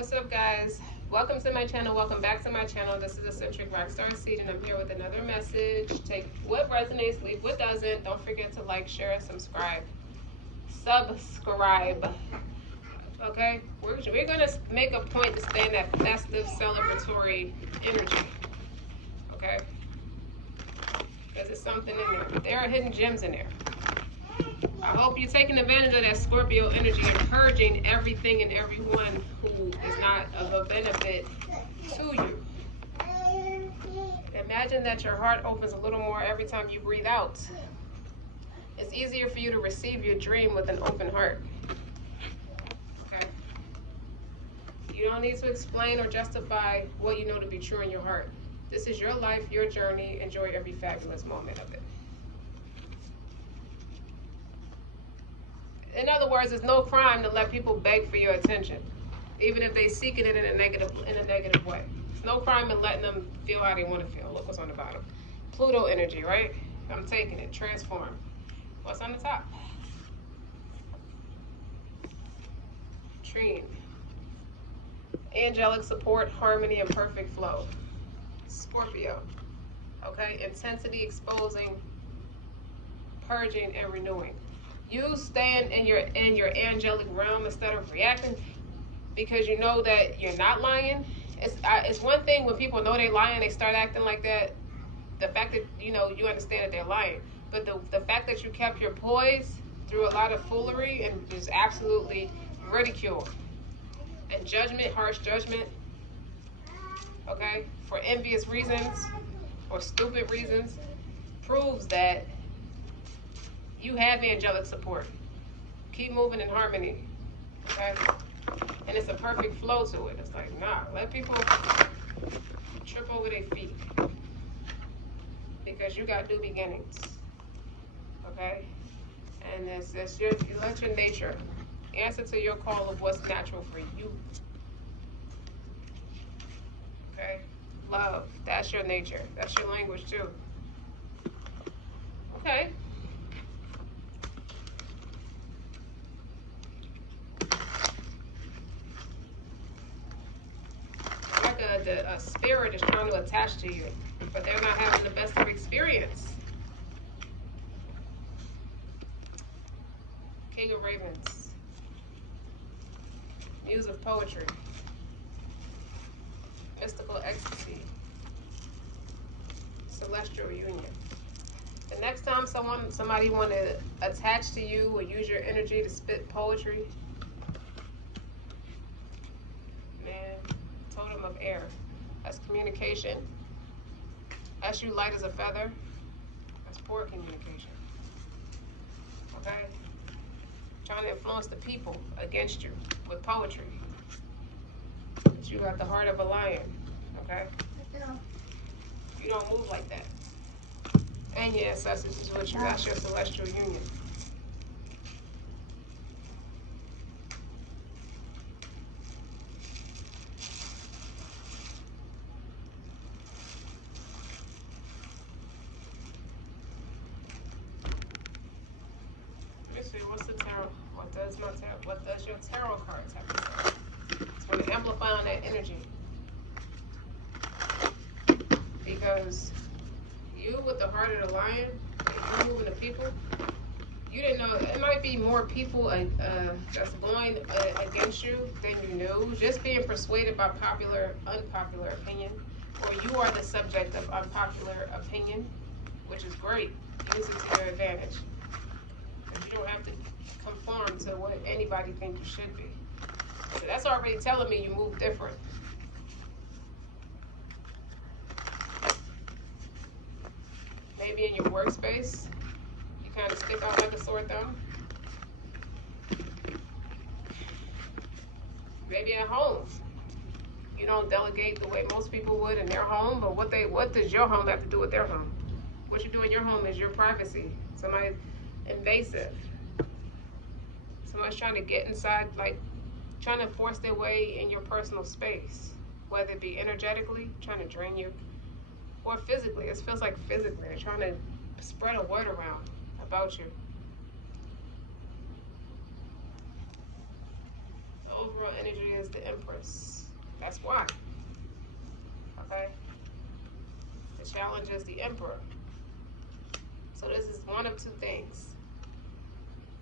What's up, guys? Welcome to my channel. Welcome back to my channel. This is Eccentric RockStar'Seed, and I'm here with another message. Take what resonates, leave what doesn't. Don't forget to like, share, and subscribe. Okay? We're going to make a point to stay in that festive, celebratory energy. Okay? Because there's something in there. There are hidden gems in there. I hope you're taking advantage of that Scorpio energy and purging everything and everyone who is not of a benefit to you. Imagine that your heart opens a little more every time you breathe out. It's easier for you to receive your dream with an open heart. Okay? You don't need to explain or justify what you know to be true in your heart. This is your life, your journey. Enjoy every fabulous moment of it. In other words, it's no crime to let people beg for your attention, even if they seek it in a negative way. It's no crime in letting them feel how they want to feel. Look what's on the bottom. Pluto energy, right? I'm taking it. Transform. What's on the top? Trine. Angelic support, harmony, and perfect flow. Scorpio. Okay? Intensity, exposing, purging, and renewing. You stand in your angelic realm instead of reacting, because you know that you're not lying. It's one thing when people know they're lying, they start acting like that. The fact that you understand that they're lying, but the fact that you kept your poise through a lot of foolery and just absolutely ridicule and judgment, harsh judgment, okay, for envious reasons or stupid reasons, proves that you have angelic support. Keep moving in harmony, okay? And it's a perfect flow to it. It's like, nah, let people trip over their feet, because you got new beginnings, okay? And you let your nature answer to your call of what's natural for you, okay? Love, that's your nature. That's your language too, okay? A spirit is trying to attach to you, but they're not having the best of experience. King of Ravens. Muse of poetry. Mystical ecstasy. Celestial union. The next time somebody want to attach to you or use your energy to spit poetry, man, totem of air. That's communication. As you light as a feather, that's poor communication. Okay? Trying to influence the people against you with poetry. But you got the heart of a lion. Okay? You don't move like that. And your ancestors is with you. That's your celestial union. What's the tarot? What does your tarot cards have to say? It's going to amplify on that energy. Because you, with the heart of the lion, and you moving the people, you didn't know. It might be more people that's going against you than you knew. Just being persuaded by unpopular opinion, or you are the subject of unpopular opinion, which is great. Use it to your advantage. You don't have to conform to what anybody thinks you should be. So that's already telling me you move different. Maybe in your workspace, you kind of stick out like a sore thumb. Maybe at home, you don't delegate the way most people would in their home, but what does your home have to do with their home? What you do in your home is your privacy. Somebody's invasive. Someone's trying to get inside, like trying to force their way in your personal space, whether it be energetically, trying to drain you, or physically. It feels like physically. They're trying to spread a word around about you. The overall energy is the Empress. That's why. Okay? The challenge is the Emperor. So this is one of two things.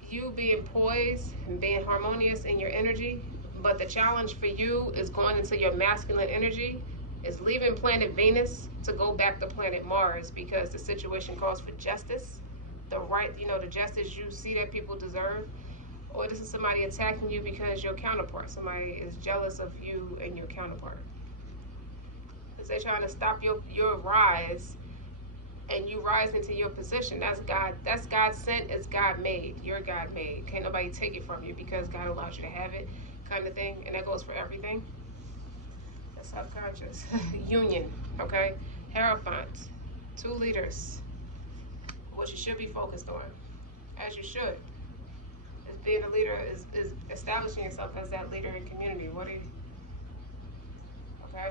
You being poised and being harmonious in your energy, but the challenge for you is going into your masculine energy, is leaving planet Venus to go back to planet Mars, because the situation calls for justice, the right, the justice you see that people deserve. Or this is somebody attacking you because your counterpart, somebody is jealous of you and your counterpart. Because they're trying to stop your rise, and you rise into your position. That's God sent, it's God made. You're God made. Can't nobody take it from you because God allows you to have it, kind of thing. And that goes for everything. The subconscious. Union, okay? Hierophant. 2 leaders. What you should be focused on, as you should. Is being a leader, is establishing yourself as that leader in community. What are you? Okay?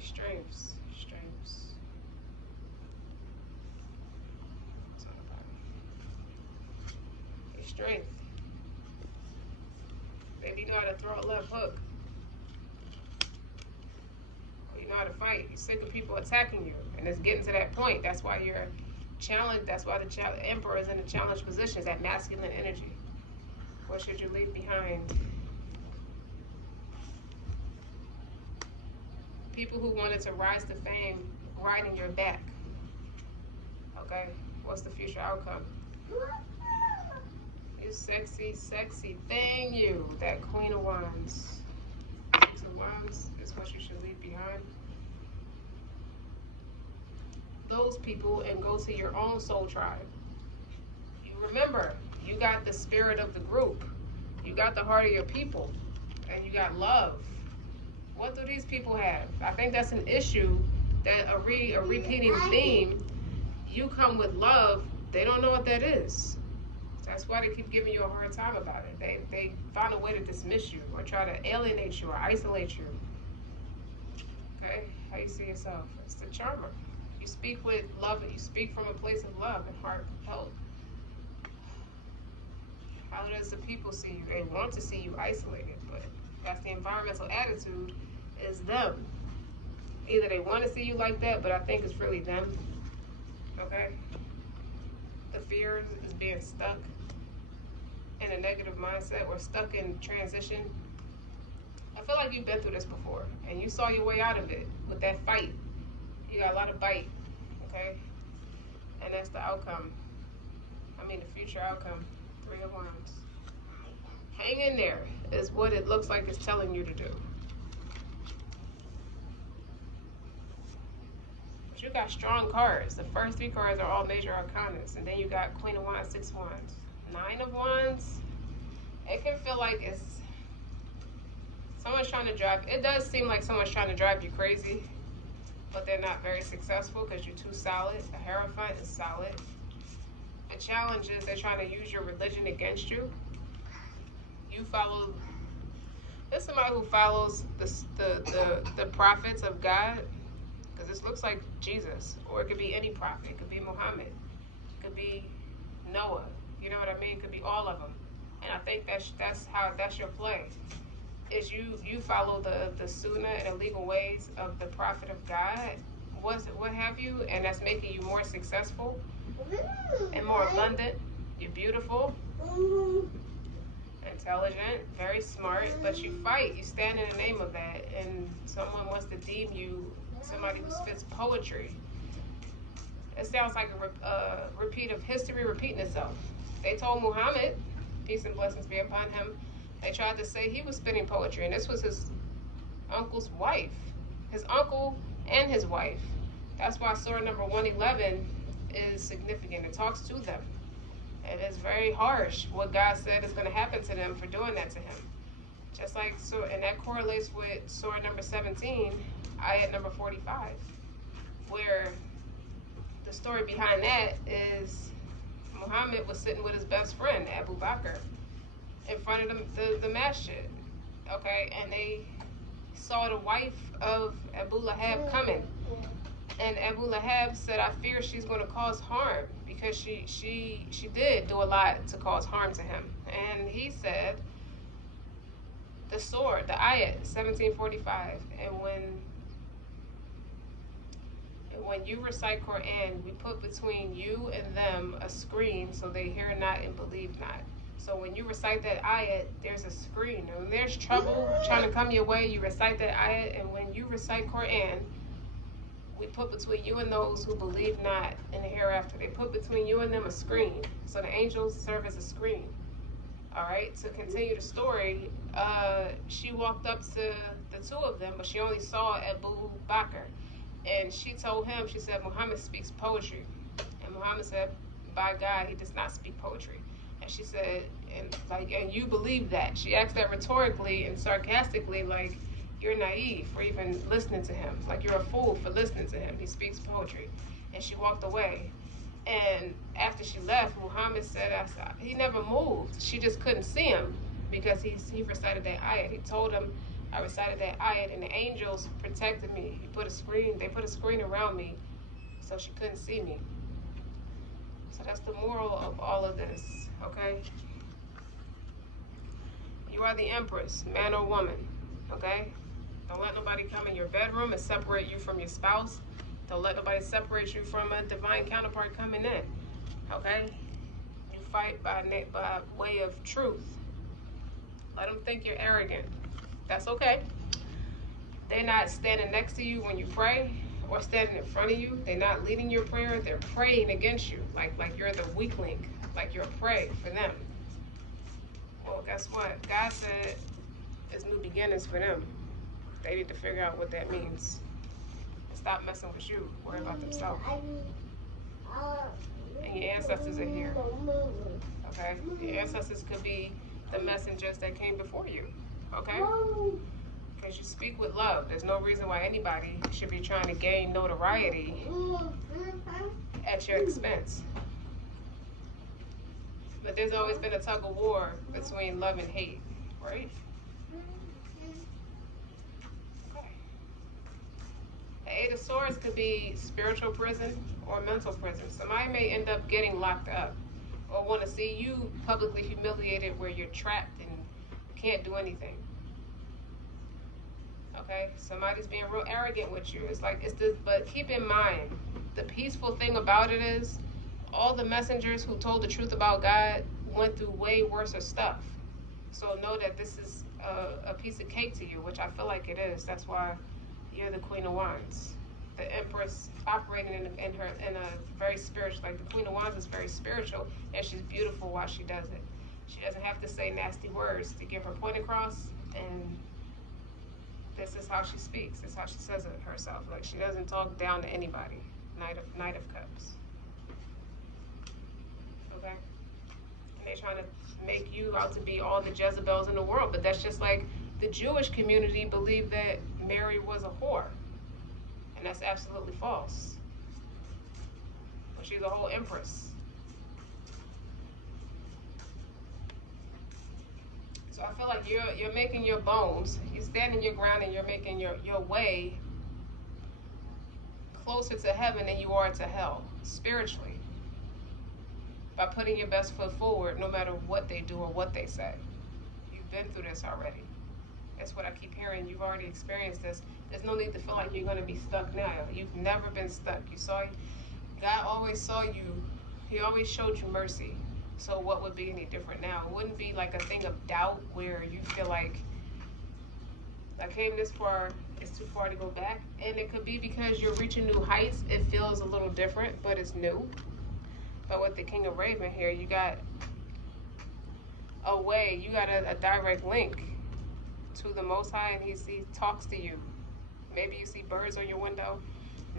Strengths. Your strength. Maybe you know how to throw a left hook. Or you know how to fight. You're sick of people attacking you. And it's getting to that point. That's why you're challenged. That's why the Emperor is in the challenge position, is that masculine energy. What should you leave behind? People who wanted to rise to fame riding your back. Okay? What's the future outcome? You sexy thing, you. That Queen of Wands. 6 of Wands is what you should leave behind. Those people, and go to your own soul tribe. You remember, you got the spirit of the group. You got the heart of your people. And you got love. What do these people have? I think that's an issue, that a repeating theme. You come with love, they don't know what that is. That's why they keep giving you a hard time about it. They find a way to dismiss you or try to alienate you or isolate you. Okay? How you see yourself? It's the charmer. You speak with love, and you speak from a place of love and heartfelt. How does the people see you? They want to see you isolated, but that's the environmental attitude, is them. Either they want to see you like that, but I think it's really them. Okay? The fear is being stuck in a negative mindset, or stuck in transition. I feel like you've been through this before, and you saw your way out of it with that fight. You got a lot of bite, okay? And that's the outcome. I mean, the future outcome. 3 of Wands. Hang in there is what it looks like it's telling you to do. But you got strong cards. The first 3 cards are all major arcanas. And then you got Queen of Wands, 6 Wands. 9 of Wands. It can feel like it's someone's trying to drive. It does seem like someone's trying to drive you crazy, but they're not very successful because you're too solid. The Hierophant is solid. The challenge is they're trying to use your religion against you. You follow. There's somebody who follows the prophets of God, because this looks like Jesus, or it could be any prophet. It could be Muhammad. It could be Noah. You know what I mean? It could be all of them. And I think that's your play. Is you follow the sunnah and the legal ways of the prophet of God, what have you, and that's making you more successful and more abundant. You're beautiful, intelligent, very smart, but you fight. You stand in the name of that, and someone wants to deem you somebody who spits poetry. It sounds like a repeat of history repeating itself. They told Muhammad, peace and blessings be upon him, they tried to say he was spitting poetry, and this was his uncle's wife. His uncle and his wife. That's why Surah number 111 is significant. It talks to them. And it's very harsh what God said is going to happen to them for doing that to him. Just like, and that correlates with Surah number 17, ayat number 45, where the story behind that is Muhammad was sitting with his best friend, Abu Bakr, in front of the masjid, okay, and they saw the wife of Abu Lahab coming, And Abu Lahab said, I fear she's going to cause harm, because she did do a lot to cause harm to him. And he said, the sword, the ayat, 1745. And when you recite Quran, we put between you and them a screen, so they hear not and believe not. So when you recite that ayat, there's a screen. And when there's trouble trying to come your way, you recite that ayat. And when you recite Quran, we put between you and those who believe not in the hereafter. They put between you and them a screen. So the angels serve as a screen. All right, to continue the story, she walked up to the two of them, but she only saw Abu Bakr. And she told him, she said, Muhammad speaks poetry. And Muhammad said, by God, he does not speak poetry. And she said, and you believe that? She asked that rhetorically and sarcastically, like, you're naive for even listening to him. Like, you're a fool for listening to him. He speaks poetry. And she walked away. And after she left, Muhammad said, he never moved. She just couldn't see him because he recited that ayat. He told him, I recited that ayat, and the angels protected me. They put a screen around me so she couldn't see me. So that's the moral of all of this, okay? You are the empress, man or woman, okay? Don't let nobody come in your bedroom and separate you from your spouse. Don't let nobody separate you from a divine counterpart coming in, okay? You fight by way of truth. Let them think you're arrogant. That's okay. They're not standing next to you when you pray or standing in front of you. They're not leading your prayer. They're praying against you, like you're the weakling, like you're a prey for them. Well, guess what? God said it's new beginnings for them. They need to figure out what that means. Stop messing with you. Worry about themselves. And your ancestors are here. Okay? Your ancestors could be the messengers that came before you. Okay? Because you speak with love. There's no reason why anybody should be trying to gain notoriety at your expense. But there's always been a tug of war between love and hate, right? Okay. The Eight of Swords could be spiritual prison or mental prison. Somebody may end up getting locked up or want to see you publicly humiliated where you're trapped and can't do anything. Okay, somebody's being real arrogant with you. It's this, but keep in mind, the peaceful thing about it is, all the messengers who told the truth about God went through way worse stuff. So know that this is a piece of cake to you, which I feel like it is. That's why you're the Queen of Wands, the Empress, operating in a very spiritual. Like, the Queen of Wands is very spiritual, and she's beautiful while she does it. She doesn't have to say nasty words to get her point across, and this is how she speaks. This is how she says it herself. Like, she doesn't talk down to anybody. Knight of Cups. Okay? And they're trying to make you out to be all the Jezebels in the world. But that's just like the Jewish community believed that Mary was a whore. And that's absolutely false. But she's a whole empress. So I feel like you're making your bones, you're standing your ground, and you're making your way closer to heaven than you are to hell, spiritually, by putting your best foot forward no matter what they do or what they say. You've been through this already. That's what I keep hearing. You've already experienced this. There's no need to feel like you're going to be stuck now. You've never been stuck. God always saw you. He always showed you mercy. So what would be any different now? It wouldn't be like a thing of doubt where you feel like, I came this far, it's too far to go back. And it could be because you're reaching new heights. It feels a little different, but it's new. But with the King of Raven here, you got a way, you got a direct link to the Most High, and he talks to you. Maybe you see birds on your window.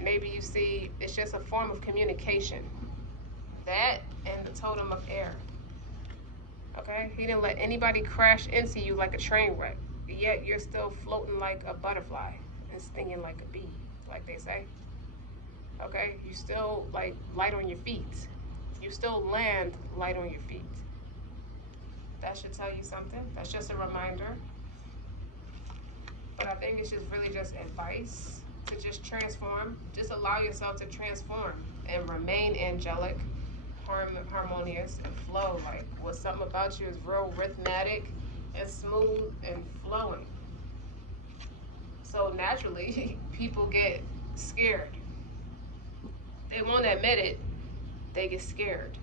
Maybe you see, it's just a form of communication. That and the totem of air. Okay? He didn't let anybody crash into you like a train wreck. Yet you're still floating like a butterfly and stinging like a bee, like they say. Okay? You still like light on your feet. You still land light on your feet. That should tell you something. That's just a reminder. But I think it's just really just advice to just transform. Just allow yourself to transform and remain angelic, harmonious, and flow. Like, what something about you is real rhythmic and smooth and flowing. So naturally, people get scared. They won't admit it. They get scared.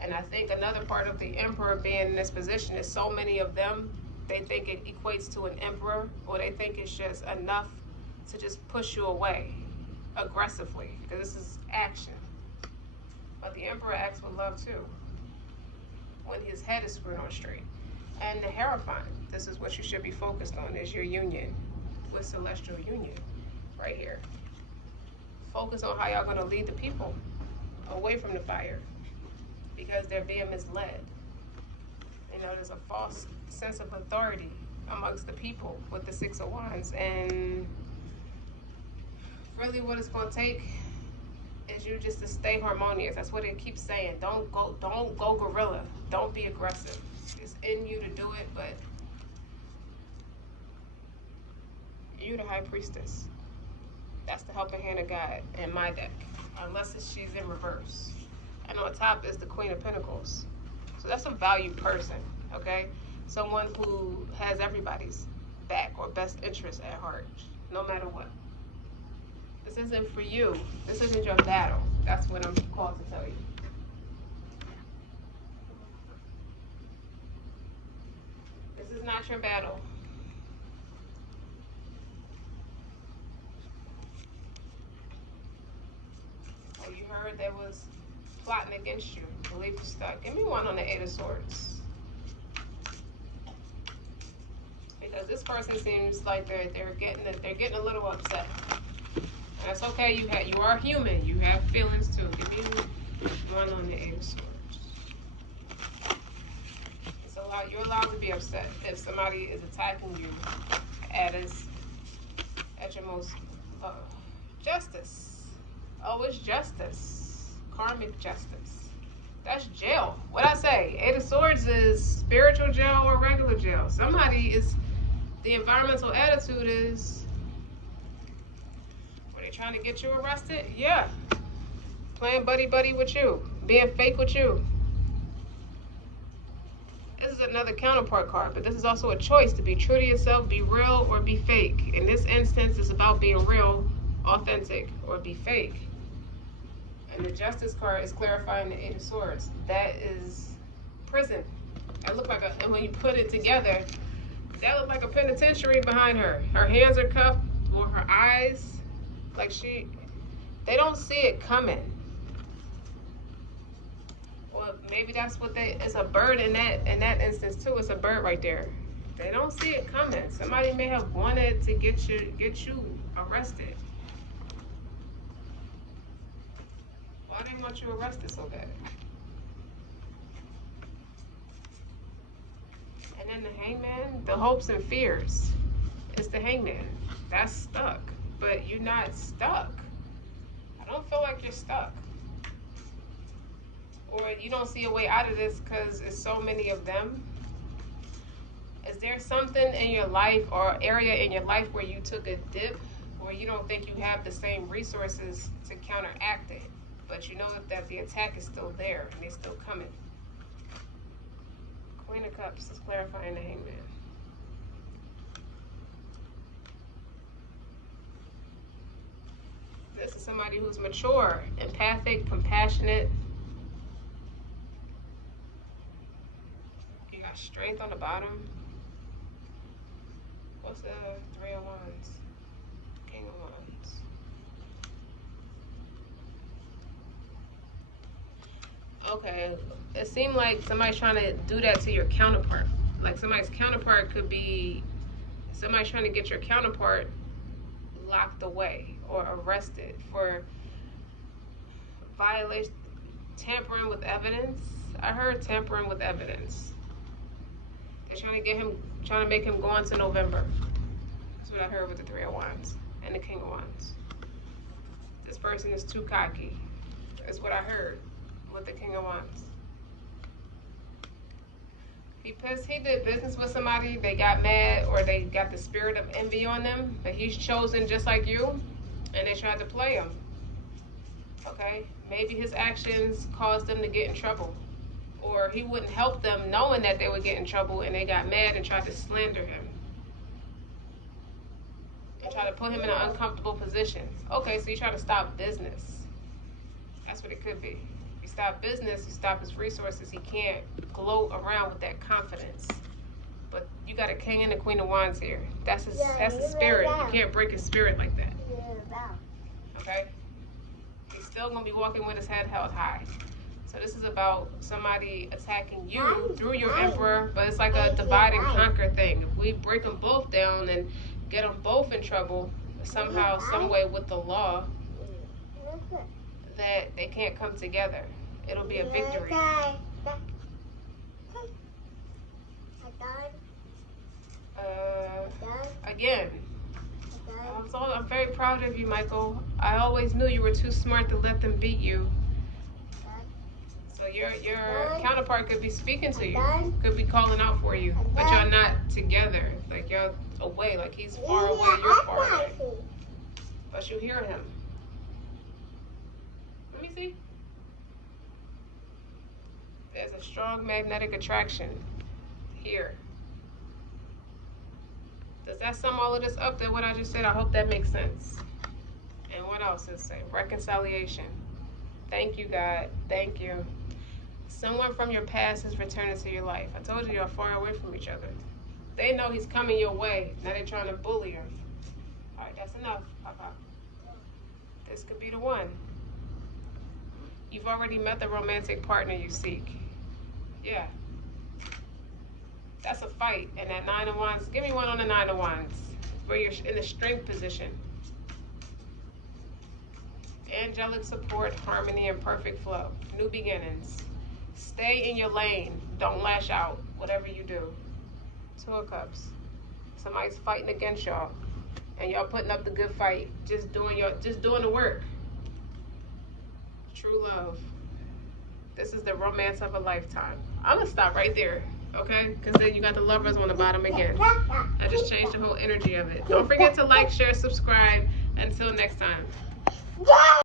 And I think another part of the emperor being in this position is so many of them, they think it equates to an emperor, or they think it's just enough to just push you away aggressively, because this is action. But the emperor acts with love too, when his head is screwed on straight. And the Hierophant, this is what you should be focused on, is your union with celestial union right here. Focus on how y'all gonna lead the people away from the fire, because they're being misled. You know, there's a false sense of authority amongst the people with the Six of Wands, and really what it's going to take is you just to stay harmonious. That's what it keeps saying. Don't go guerrilla. Don't be aggressive. It's in you to do it, but you the High Priestess. That's the helping hand of God in my deck, unless she's in reverse. And on top is the Queen of Pentacles. So that's a valued person, okay? Someone who has everybody's back or best interest at heart, no matter what. This isn't for you. This isn't your battle. That's what I'm called to tell you. This is not your battle. Oh, you heard there was plotting against you. Believe you're stuck. Give me one on the Eight of Swords. Because this person seems like they're getting a little upset. And that's okay. You are human. You have feelings too. Give me one on the Eight of Swords. You're allowed to be upset if somebody is attacking you at your most justice. Oh, it's justice. Karmic justice. That's jail. What I say? Eight of Swords is spiritual jail or regular jail. Somebody is, the environmental attitude is, were they trying to get you arrested? Yeah. Playing buddy-buddy with you. Being fake with you. This is another counterpart card, but this is also a choice to be true to yourself, be real, or be fake. In this instance, it's about being real, authentic, or be fake. And the Justice card is clarifying the Eight of Swords. That is prison. That looked like and when you put it together, that looked like a penitentiary behind her. Her hands are cuffed, or her eyes, like they don't see it coming. Well, maybe that's what it's a bird in that instance too. It's a bird right there. They don't see it coming. Somebody may have wanted to get you arrested. Why do they want you arrested so bad? And then the Hangman, the hopes and fears. It's the Hangman. That's stuck. But you're not stuck. I don't feel like you're stuck. Or you don't see a way out of this because it's so many of them. Is there something in your life or area in your life where you took a dip, or you don't think you have the same resources to counteract it, but you know that the attack is still there and they're still coming? Queen of Cups is clarifying the Hangman. This is somebody who's mature, empathic, compassionate. You got strength on the bottom. What's the Three of Wands? King of Wands. Okay, it seemed like somebody's trying to do that to your counterpart. Like somebody's counterpart could be, somebody's trying to get your counterpart locked away or arrested for violation, tampering with evidence. I heard tampering with evidence. They're trying to make him go into November. That's what I heard with the Three of Wands and the King of Wands. This person is too cocky. That's what I heard with the King of Wands. He did business with somebody, they got mad, or they got the spirit of envy on them, but he's chosen just like you. and they tried to play him. Okay? Maybe his actions caused them to get in trouble. Or he wouldn't help them knowing that they would get in trouble, and they got mad and tried to slander him. And try to put him in an uncomfortable position. Okay, so you try to stop business. That's what it could be. You stop business, you stop his resources. He can't gloat around with that confidence. But you got a king and a queen of wands here. That's his spirit. You can't break his spirit like that. Okay? He's still going to be walking with his head held high. So this is about somebody attacking you through your emperor, but it's like a divide and conquer thing. If we break them both down and get them both in trouble, somehow, some way with the law, that they can't come together. It'll be a victory. Again, I'm very proud of you, Michael. I always knew you were too smart to let them beat you. So your counterpart could be speaking to you, could be calling out for you, but you're not together. Like you're away, like he's far away, you're far away. But you hear him. Let me see. There's a strong magnetic attraction here. Does that sum all of this up to what I just said? I hope that makes sense. And what else is it? Reconciliation. Thank you, God. Thank you. Someone from your past is returning to your life. I told you you're far away from each other. They know he's coming your way. Now they're trying to bully him. All right, that's enough, Papa. This could be the one. You've already met the romantic partner you seek. Yeah. That's a fight. And that 9 of Wands, give me one on the 9 of Wands, where you're in the strength position. Angelic support, harmony, and perfect flow. New beginnings. Stay in your lane. Don't lash out, whatever you do. 2 of Cups. Somebody's fighting against y'all, and y'all putting up the good fight. Just doing the work. True love. This is the romance of a lifetime. I'm gonna stop right there, okay? Because then you got the lovers on the bottom again. I just changed the whole energy of it. Don't forget to like, share, subscribe. Until next time.